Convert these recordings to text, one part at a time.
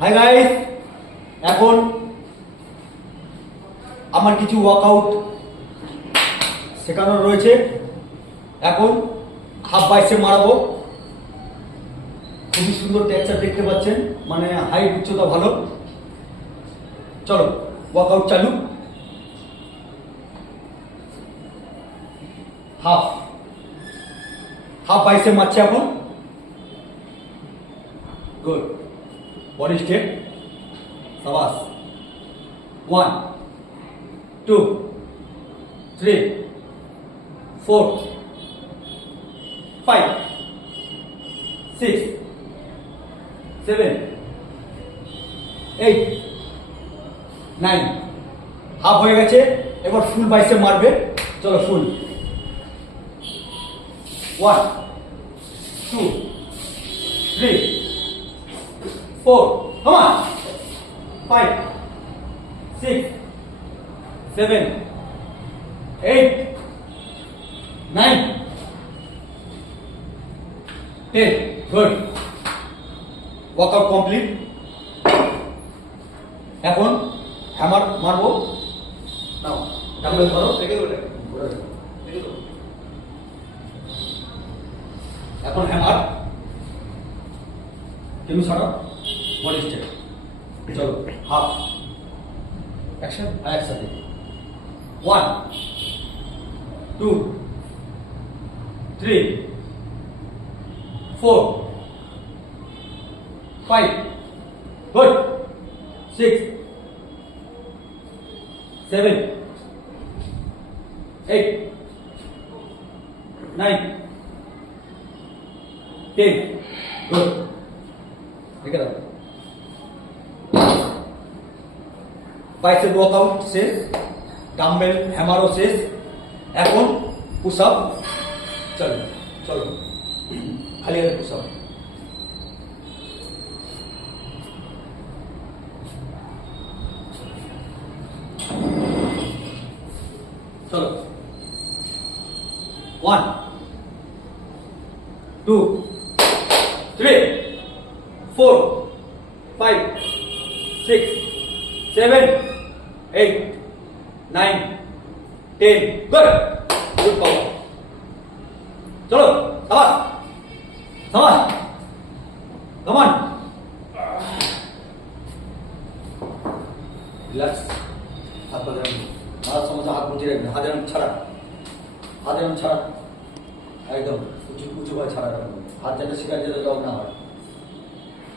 Hi guys, এখন আমার কিছু ওয়ার্কআউট শেখানোর রয়েছে। এখন হাফ বাইসেপ মারাবো। খুবই সুন্দর টেক্সচার দেখতে পাচ্ছেন, মানে হাইট উচ্চতা ভালো। চলো ওয়ার্কআউট চালু। হাফ বাইসেপ মারছে এখন। গুড, বডি স্ট্রেট, সাবাস। 1 2 3 4 5 6 7 8 9। হাফ হয়ে গেছে, এবার ফুল বাইসেপ মারবে। চলো ফুল। 1 2 3 4, come on, 5 6 7 8 9 10। Good, workout complete. এখন হ্যামার মারবো। নাও ডাম্বেল ধরো, এখন হ্যামার টেবিল ছাড়ো, বডি স্ট্রেট। চলো হাফ অ্যাকশন, একসাথে। 1 2 3 4 5 গুড 6 7 8 9 10। গুড, ঠিক আছে। বাইসেপ ওয়ার্কআউট শেষ, ডাম্বেল হ্যামারও শেষ। এখন পুশ আপ। চলো চলো, খালি হাতে পুশ আপ। চলো 1 2 3 4 5 6 7 8 9 10। গুড, গুড পাওয়ার। চলো সাবাস সাবাস, কাম অন। রিল্যাক্স। হাত পা দেন, মারার সমস্যা হাত গুটিয়ে রাখবেন। হাত এরম ছাড়া, হাত এরম ছাড়া, একদম উঁচু উঁচু করে ছাড়া রাখবেন। হাত যেন শিকার যেতে লক না হয়।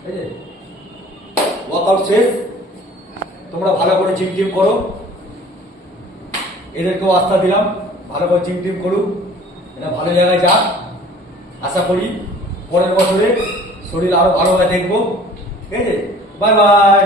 এই যে ওয়ার্কআউট শেষ। তোমরা ভালো করে জিম টিম করো। এদেরকেও আস্থা দিলাম, ভালো করে জিম টিম করুক, এটা ভালো জায়গায় যাক। আশা করি পরের বছরে শরীর আরো ভালোভাবে দেখবো। ঠিক আছে, বাই বাই।